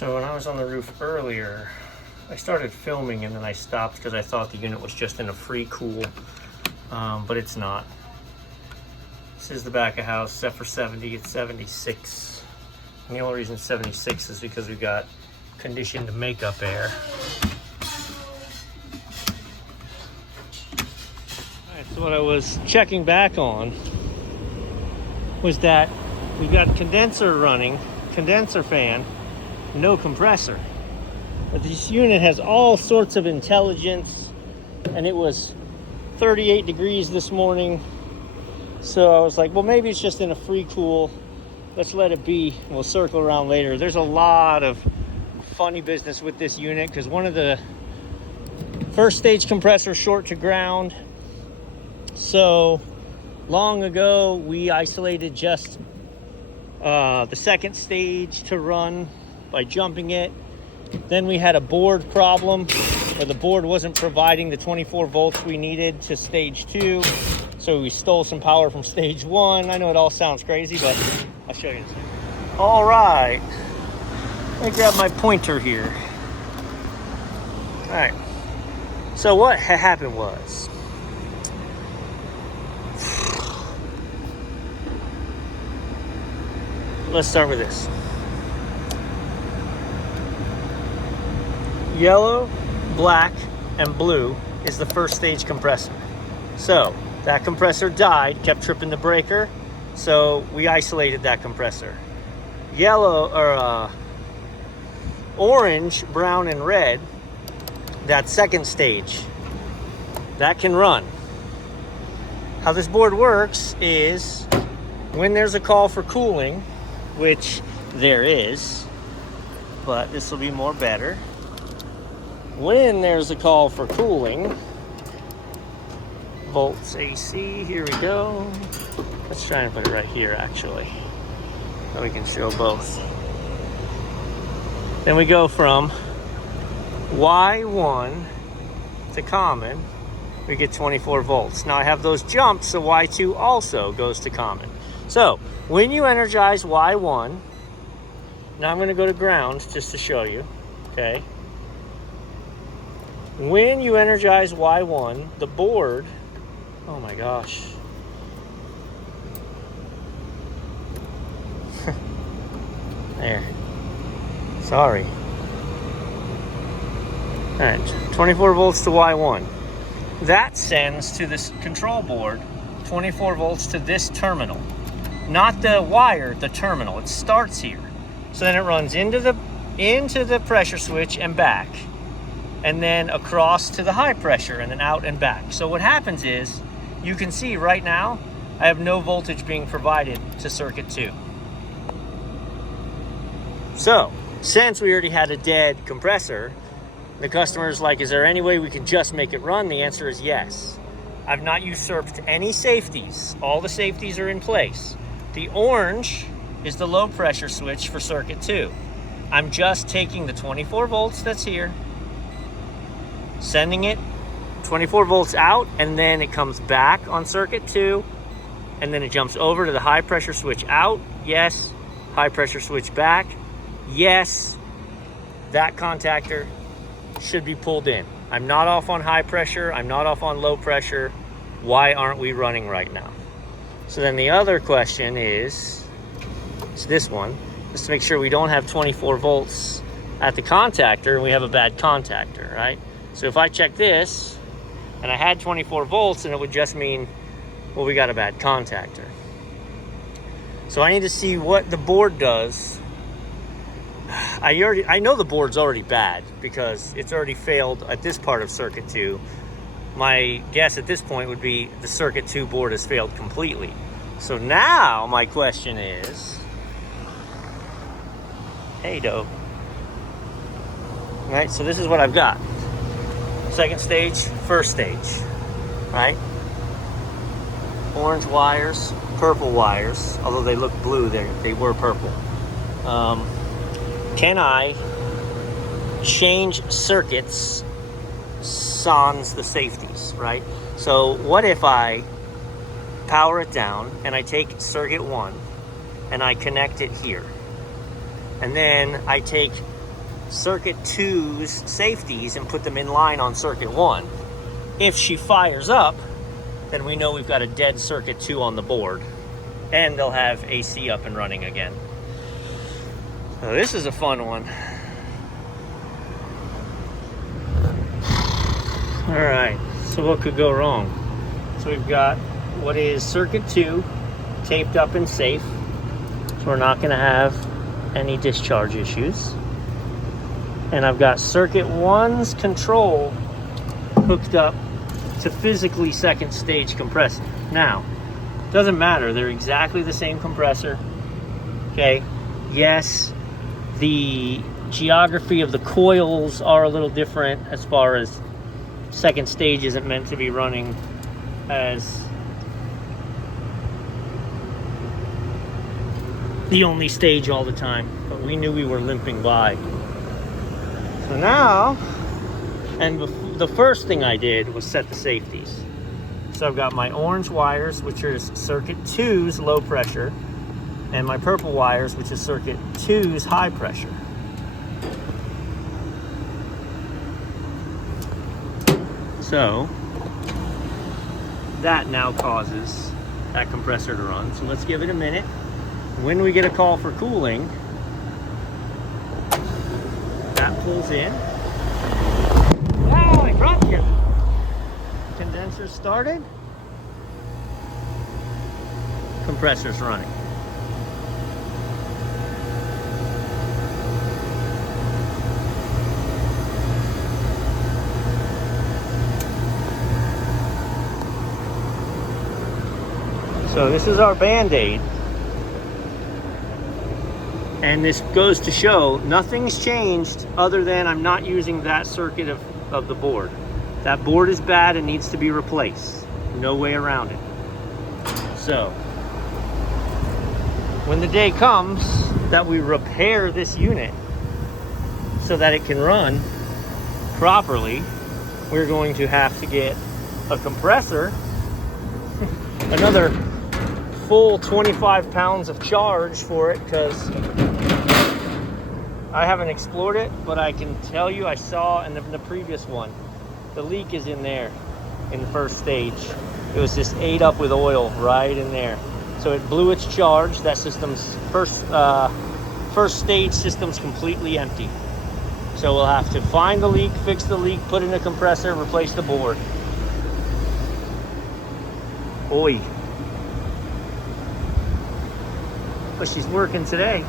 So when I was on the roof earlier, I started filming and then I stopped because I thought the unit was just in a free cool, but it's not. This is the back of house, set for 70, it's 76. And the only reason it's 76 is because we've got conditioned makeup air. Alright, so what I was checking back on was that we got condenser running, condenser fan, no compressor. But this unit has all sorts of intelligence, and it was 38 degrees this morning. So I was like, well, maybe it's just in a free cool. Let's let it be. We'll circle around later. There's a lot of funny business with this unit because one of the first stage compressors short to ground. So long ago, we isolated just the second stage to run by jumping it. Then we had a board problem where the board wasn't providing the 24 volts we needed to stage 2. So we stole some power from stage 1. I know it all sounds crazy, but I'll show you in a second. All right, let me grab my pointer here. All right, so what happened was, let's start with this. Yellow, black, and blue is the first stage compressor. So that compressor died, kept tripping the breaker, so we isolated that compressor. Yellow, or orange, brown, and red, that second stage, that can run. How this board works is when there's a call for cooling, which there is, but this will be more better. When there's a call for cooling, volts AC, here we go. Let's try and put it right here actually, so we can show both. Then we go from Y1 to common, we get 24 volts. Now I have those jumps, so Y2 also goes to common. So when you energize Y1, now I'm going to go to ground just to show you, okay? When you energize Y1, the board, oh my gosh. There. Sorry. All right, 24 volts to Y1. That sends to this control board 24 volts to this terminal. Not the wire, the terminal. It starts here. So then it runs into the pressure switch and back. And then across to the high pressure and then out and back. So what happens is, you can see right now, I have no voltage being provided to circuit 2. So, since we already had a dead compressor, the customer's like, is there any way we can just make it run? The answer is yes. I've not usurped any safeties. All the safeties are in place. The orange is the low pressure switch for circuit 2. I'm just taking the 24 volts that's here, sending it 24 volts out, and then it comes back on circuit 2, and then it jumps over to the high pressure switch out. Yes. High pressure switch back. Yes. That contactor should be pulled in. I'm not off on high pressure. I'm not off on low pressure. Why aren't we running right now? So then the other question is this one, just to make sure we don't have 24 volts at the contactor and we have a bad contactor, right? So if I check this and I had 24 volts, and it would just mean, well, we got a bad contactor. So I need to see what the board does. I know the board's already bad because it's already failed at this part of circuit 2. My guess at this point would be the circuit 2 board has failed completely. So now my question is, hey, dope. All right, so this is what I've got. Second stage, first stage, right? Orange wires, purple wires, although they look blue, they were purple. Can I change circuits sans the safeties, right? So what if I power it down and I take circuit 1 and I connect it here? And then I take circuit 2's safeties and put them in line on circuit 1. If she fires up, then we know we've got a dead circuit 2 on the board, and they'll have AC up and running again. So this is a fun one. All right, so what could go wrong? So we've got what is circuit 2 taped up and safe, so we're not going to have any discharge issues. And I've got circuit 1's control hooked up to physically second stage compressor. Now, doesn't matter, they're exactly the same compressor. Okay, yes, the geography of the coils are a little different as far as second stage isn't meant to be running as the only stage all the time, but we knew we were limping by. So now, and the first thing I did was set the safeties. So I've got my orange wires, which are circuit 2's low pressure, and my purple wires, which is circuit 2's high pressure. So that now causes that compressor to run. So let's give it a minute. When we get a call for cooling, that pulls in. Wow, I dropped you. Condenser started. Compressor's running. So this is our Band-Aid. And this goes to show nothing's changed other than I'm not using that circuit of the board. That board is bad and needs to be replaced. No way around it. So when the day comes that we repair this unit so that it can run properly, we're going to have to get a compressor, another full 25 pounds of charge for it, because I haven't explored it, but I can tell you I saw in the previous one, the leak is in there in the first stage. It was just ate up with oil right in there. So it blew its charge. That system's first stage system's completely empty. So we'll have to find the leak, fix the leak, put in a compressor, replace the board. Oi. But she's working today.